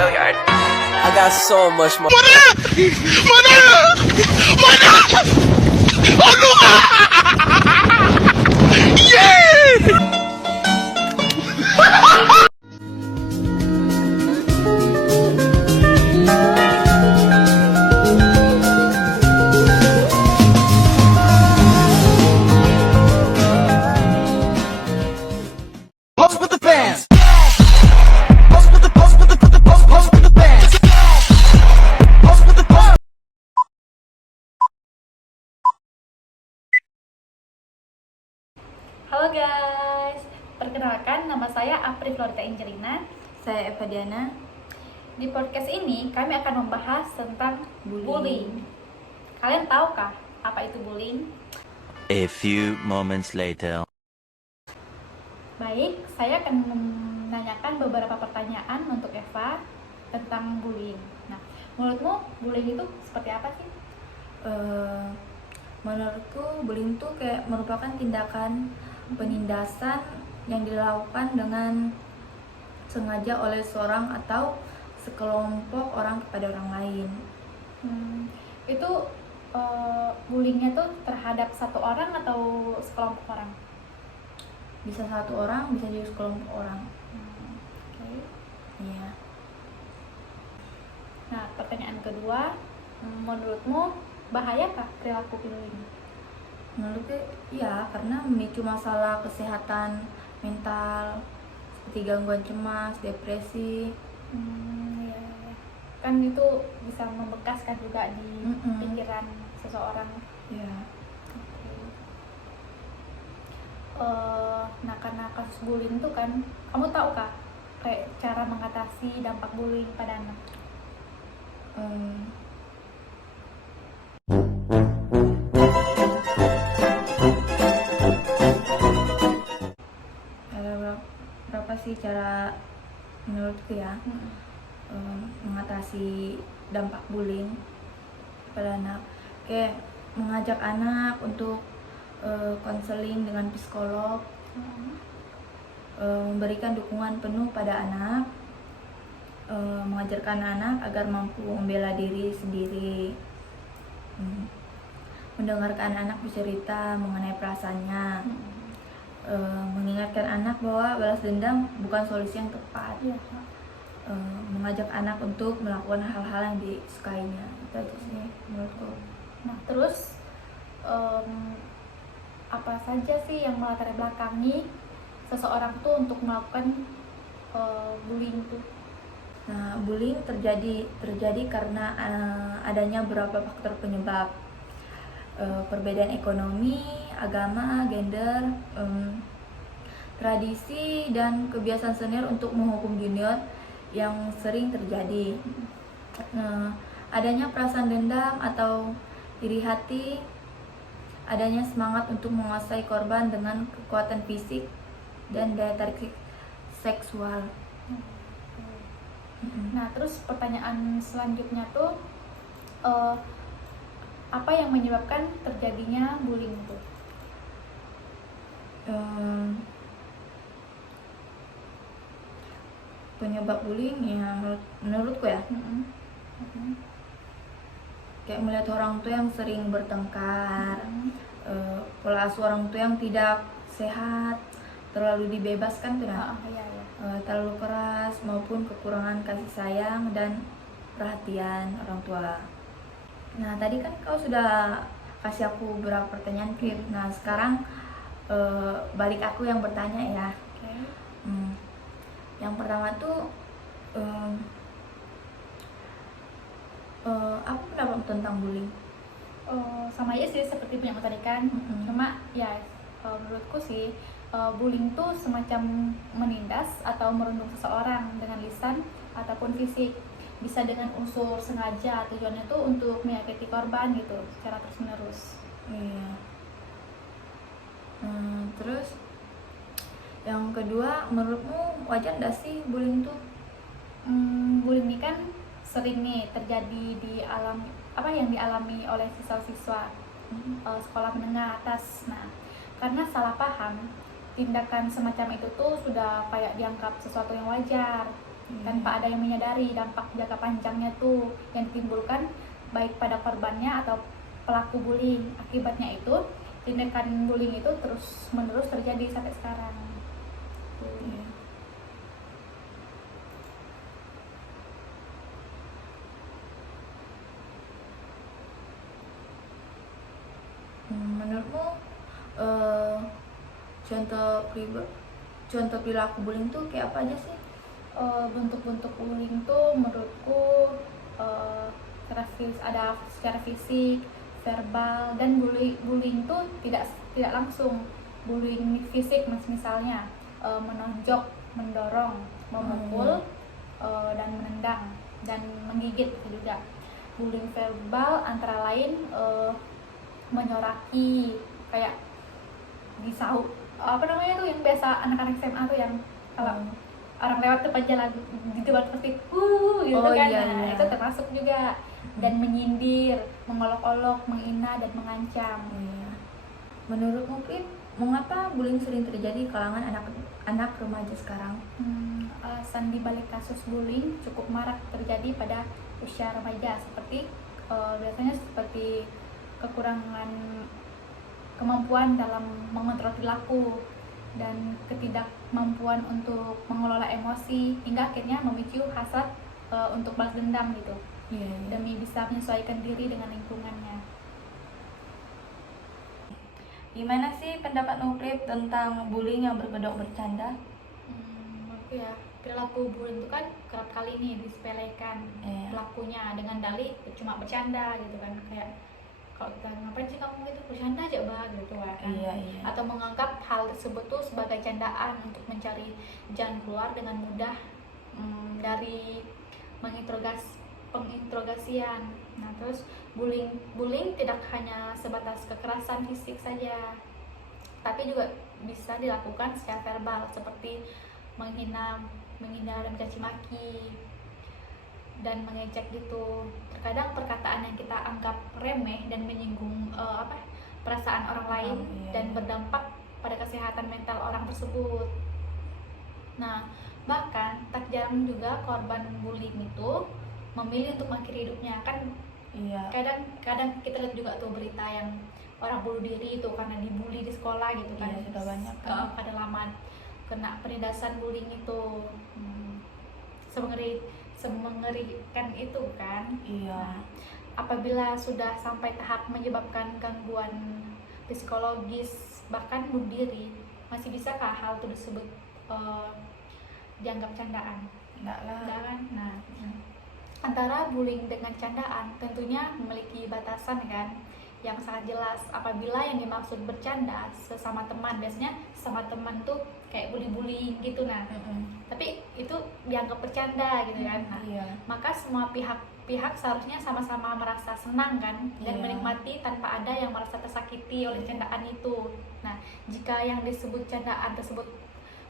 Gilliard. I got so much more. Pose with the fans. Pose with the pose with the pose with the fans. Pose with the pose. Halo guys, perkenalkan nama saya Apri Florita Angelina. Saya Eva Diana. Di podcast ini kami akan membahas tentang bullying. Kalian tahukah apa itu bullying? A few moments later. Baik, saya akan menanyakan beberapa pertanyaan untuk Eva tentang bullying. Nah, menurutmu bullying itu seperti apa sih? Menurutku bullying itu kayak merupakan tindakan penindasan yang dilakukan dengan sengaja oleh seorang atau sekelompok orang kepada orang lain. Itu bullyingnya tuh terhadap satu orang atau sekelompok orang? Bisa satu orang, bisa juga sekelompok orang. Oke. Iya. Nah, pertanyaan kedua, menurutmu bahayakah perilaku bullying? Menurutku iya, karena memicu masalah kesehatan mental seperti gangguan cemas, depresi. Iya. Kan itu bisa membekaskan juga di pikiran seseorang. Iya. Nah, karena kasus bullying itu kan, kamu tahu kah kayak cara mengatasi dampak bullying pada anak? Ada berapa sih cara menurutku ya mengatasi dampak bullying pada anak? Kayak mengajak anak untuk konseling dengan psikolog, memberikan dukungan penuh pada anak, mengajarkan anak agar mampu membela diri sendiri, mendengarkan anak bercerita mengenai perasaannya, mengingatkan anak bahwa balas dendam bukan solusi yang tepat, mengajak anak untuk melakukan hal-hal yang disukainya. Itu aja sih menurutku. Nah, terus apa saja sih yang melatar belakangi seseorang tuh untuk melakukan bullying tuh? Nah, bullying terjadi karena adanya beberapa faktor penyebab. Perbedaan ekonomi, agama, gender, tradisi, dan kebiasaan senior untuk menghukum junior yang sering terjadi. Adanya perasaan dendam atau iri hati, adanya semangat untuk menguasai korban dengan kekuatan fisik dan daya tarik seksual. Nah, terus pertanyaan selanjutnya tuh apa yang menyebabkan terjadinya bullying itu? Penyebab bullying ya menurutku ya, kayak melihat orang tua yang sering bertengkar, pola asuh orang tua yang tidak sehat, terlalu dibebaskan tuh nah, terlalu keras maupun kekurangan kasih sayang dan perhatian orang tua. Nah, tadi kan kau sudah kasih aku beberapa pertanyaan Krip. Nah, sekarang balik aku yang bertanya ya. Yang pertama tuh apa pendapat tentang bullying? Sama aja sih seperti punya tadi kan. Cuma ya menurutku sih bullying tuh semacam menindas atau merundung seseorang dengan lisan ataupun fisik. Bisa dengan unsur sengaja, tujuannya tuh untuk menyakiti korban gitu secara terus menerus. Iya. Terus yang kedua, menurutmu wajar nggak sih bullying tuh? Bullying ini kan sering nih terjadi di yang dialami oleh siswa-siswa sekolah menengah atas. Nah, karena salah paham, tindakan semacam itu tuh sudah kayak dianggap sesuatu yang wajar. tanpa ada yang menyadari dampak jangka panjangnya tuh yang ditimbulkan baik pada korbannya atau pelaku bullying. Akibatnya itu tindakan bullying itu terus menerus terjadi sampai sekarang. Iya. Menurutmu contoh perilaku bullying tuh kayak apa aja sih? Bentuk-bentuk bullying tuh menurutku ada secara fisik, verbal, dan bullying tuh tidak langsung. Bullying fisik misalnya menonjok, mendorong, memukul, dan menendang dan menggigit juga. Bullying verbal antara lain menyoraki, kayak disahut, apa namanya tuh yang biasa anak-anak SMA tuh yang kalau orang lewat depan jalan di depan pasti gitu kan. Iya, Nah, iya. itu termasuk juga. Dan menyindir, mengolok-olok, menghina dan mengancam. Iya. Menurutmu Pip, mengapa bullying sering terjadi di kalangan anak remaja sekarang? Alasan dibalik kasus bullying cukup marak terjadi pada usia remaja, seperti biasanya seperti kekurangan kemampuan dalam mengontrol perilaku dan ketidakmampuan untuk mengelola emosi, hingga akhirnya memicu hasrat untuk balas dendam gitu, demi bisa menyesuaikan diri dengan lingkungannya. Gimana sih pendapat Nuklip tentang bullying yang berkedok bercanda? Menurutku ya, perilaku bullying itu kan kerap kali nih disepelekan pelakunya dengan dalih cuma bercanda gitu kan, kayak kalau kita ngapain sih kamu gitu, bercanda aja bah gitu kan. Iya. Atau menganggap hal tersebut tuh sebagai candaan untuk mencari jalan keluar dengan mudah dari penginterogasian. Nah, terus bullying tidak hanya sebatas kekerasan fisik saja, tapi juga bisa dilakukan secara verbal seperti menghina dan mencaci maki dan mengejek gitu. Terkadang perkataan yang kita anggap remeh dan menyinggung perasaan orang lain dan berdampak pada kesehatan mental orang tersebut. Nah, bahkan tak jarang juga korban bullying itu memilih untuk mengakhiri hidupnya kan. Kadang kita lihat juga tuh berita yang orang bunuh diri itu karena dibully di sekolah gitu kan. Sudah banyak Pada laman kena penindasan bullying itu. Semengerikan itu kan. Iya. Apabila sudah sampai tahap menyebabkan gangguan psikologis bahkan bunuh diri, masih bisakah hal itu disebut dianggap candaan? Enggak kan? Nah, antara bullying dengan candaan tentunya memiliki batasan kan yang sangat jelas. Apabila yang dimaksud bercanda sesama teman, biasanya sesama teman tuh kayak bully-bully gitu, tapi itu dianggap bercanda gitu kan. Maka semua pihak seharusnya sama-sama merasa senang kan dan menikmati tanpa ada yang merasa tersakiti oleh candaan itu. Nah, jika yang disebut candaan tersebut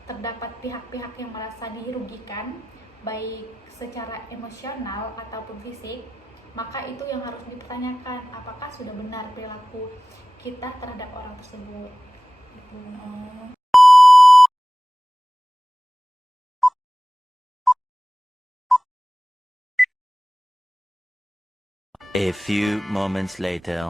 terdapat pihak-pihak yang merasa dirugikan baik secara emosional ataupun fisik, maka itu yang harus dipertanyakan, apakah sudah benar perilaku kita terhadap orang tersebut. A few moments later.